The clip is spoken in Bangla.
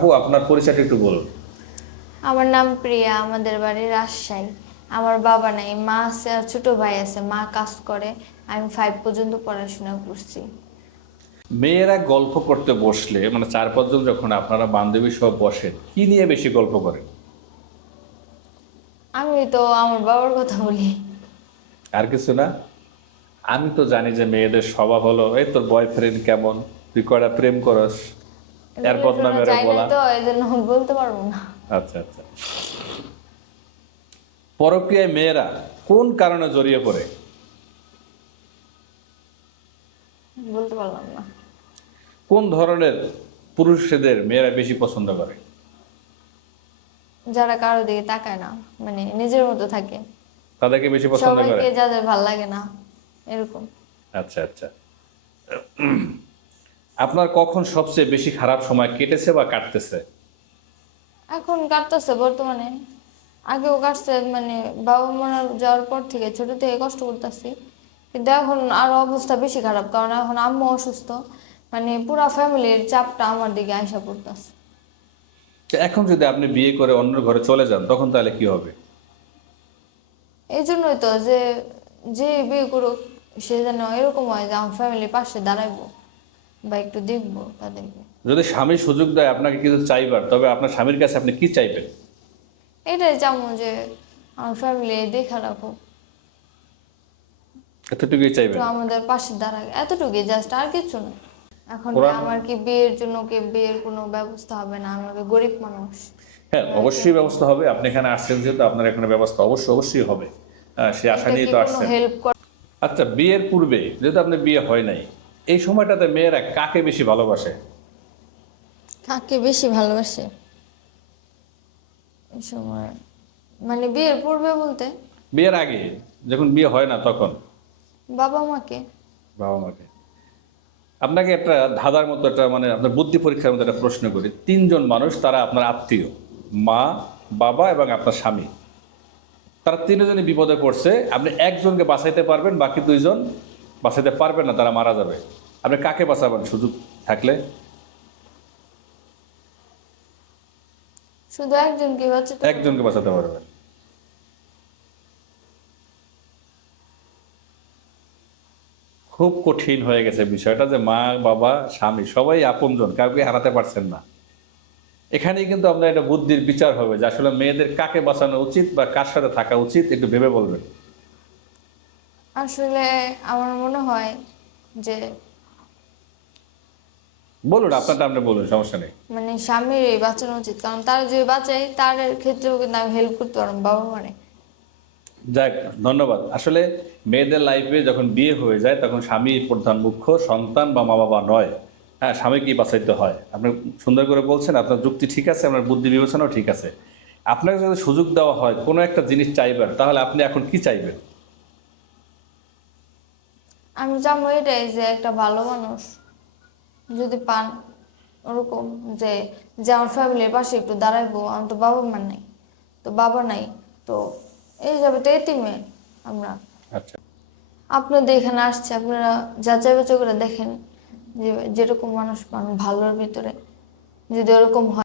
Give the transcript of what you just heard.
আপু আপনার পরিচয়টা একটু বলুন। আমার নাম প্রিয়া আমাদের বাড়ি রাজশাহী। আমার বাবা নাই মা আছে আর ছোট ভাই আছে। মা কাজ করে আমি ফাইভ পর্যন্ত পড়াশোনা করছি। মেয়েরা গল্প করতে বসলে মানে চার পাঁচজন যখন আপনারা বান্ধবী সব বসেন কি নিয়ে বেশি গল্প করেন? আমি তো আমার বাবার কথা বলি। আর কিছু না। আমি তো জানি যে মেয়েদের স্বভাব হলো এই তোর বয়ফ্রেন্ড কেমন? তুই কয়টা প্রেম করস? এর বলা তো এই জন্য বলতে পারব না। আচ্ছা আচ্ছা। পরকীয়ায় মেয়েরা কোন কারণে জড়িয়ে পড়ে? বলতে পারলাম না। কোন ধরনের পুরুষদের মেয়েরা বেশি পছন্দ করে? যারা কারও দিকে তাকায় না মানে নিজের মতো থাকে। তাদেরকে বেশি পছন্দ করে? সবাইকে যাদের ভালো লাগে না এরকম। আচ্ছা আচ্ছা। আপনার কখন সবচেয়ে বেশি খারাপ সময় কেটেছে বা কাটতেছে? এখন কাটতেছে বর্তমানে। আগেও কাটছে মানে বাবা মারা যাওয়ার পর থেকে ছোট থেকে কষ্ট করতেছি। কিন্তু এখন আরও অবস্থা বেশি খারাপ কারণ এখন আম্মু অসুস্থ। মানে পুরো ফ্যামিলির চাপটা আমার দিকে আইসা পড়তেছে। তো এখন যদি আপনি বিয়ে করে অন্য ঘরে চলে যান তখন তাহলে কি হবে? এই জন্যই তো যে যে বিয়ে করুক সে যেন এরকম হয় যে আমার ফ্যামিলির পাশে দাঁড়াইবো। বা একটু দেখব তাদেরকে যদি স্বামী সুযোগ দেয় আপনাকে কিছু চাইবার তবে আপনার স্বামীর কাছে আপনি কি চাইবেন? এটাই চামো যে আমার ফ্যামিলি দেখা রাখুক এতটুকুই চাইবেন? আমাদের পাশে দাঁড়াক। এতটুকুই জাস্ট আর কিছু না। এখন আমার কি বিয়ের জন্য কি বিয়ের কোনো ব্যবস্থা হবে না? আমাকে গরিব মানুষ। হ্যাঁ অবশ্যই ব্যবস্থা হবে। আপনি এখানে আসছেন যেহেতু আপনার এখানে ব্যবস্থা অবশ্যই অবশ্যই হবে। সে আশা নিয়ে তো আসছেন। আচ্ছা বিয়ের পূর্বে যেহেতু আপনার বিয়ে হয় নাই এই সময়টাতে মেয়েরা কাকে বেশি ভালোবাসে? কাকে বেশি ভালোবাসে? এই সময় মানে বিয়ের পূর্বে বলতে? বিয়ের আগে যখন বিয়ে হয় না তখন? বাবা মাকে। বাবা মাকে। আপনাকে একটা ধাঁধার মতো একটা মানে আপনার বুদ্ধি পরীক্ষার মতো একটা প্রশ্ন করি। তিনজন মানুষ তারা আপনার আত্মীয় মা বাবা এবং আপনার স্বামী। তারা তিনজনই বিপদে পড়ছে আপনি একজনকে বাঁচাইতে পারবেন বাকি দুইজন বাঁচাইতে পারবেন না তারা মারা যাবে। আপনি কাকে বাঁচাবেন? সুযোগ থাকলে? শুধু একজনকে বাঁচাতে একজনকে বাঁচাতে পারবেন। খুব কঠিন হয়ে গেছে বিষয়টা যে মা বাবা স্বামী সবাই আপনজন কাউকে হারাতে পারছেন না। এখানেই কিন্তু আপনার একটা বুদ্ধির বিচার হবে যে আসলে মেয়েদের কাকে বাঁচানো উচিত বা কার সাথে থাকা উচিত একটু ভেবে বলবেন। আসলে আমার মনে হয় যে বলুন আপনারটা আপনি বলুন সমস্যা নেই। মানে স্বামীর এই বাঁচানো উচিত কারণ তারা যদি বাঁচায় তার ক্ষেত্রেও কিন্তু আমি হেল্প করতে পারব বাবা মানে যাক ধন্যবাদ। আসলে মেয়েদের লাইফে যখন বিয়ে হয়ে যায় তখন স্বামী প্রধান মুখ্য সন্তান বা মা বাবা নয়। হ্যাঁ স্বামীকেই বাঁচাইতে হয়। আপনি সুন্দর করে বলছেন আপনার যুক্তি ঠিক আছে আপনার বুদ্ধি বিবেচনাও ঠিক আছে। আপনাকে যদি সুযোগ দেওয়া হয় কোনো একটা জিনিস চাইবেন তাহলে আপনি এখন কি চাইবেন? আমি চাবো এটাই যে একটা ভালো মানুষ। যদি পান ওরকম যে যে আমার ফ্যামিলির পাশে একটু দাঁড়াইবো আমার তো বাবা মা নাই তো বাবা নাই তো এই যাবে তো এতিমে আমরা। আচ্ছা। আপনাদের এখানে আসছে আপনারা যাচাই বাছাই করে দেখেন যে যেরকম মানুষ পান ভালোর ভিতরে। যদি ওরকম হয়।